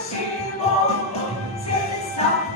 다시 보는 세상.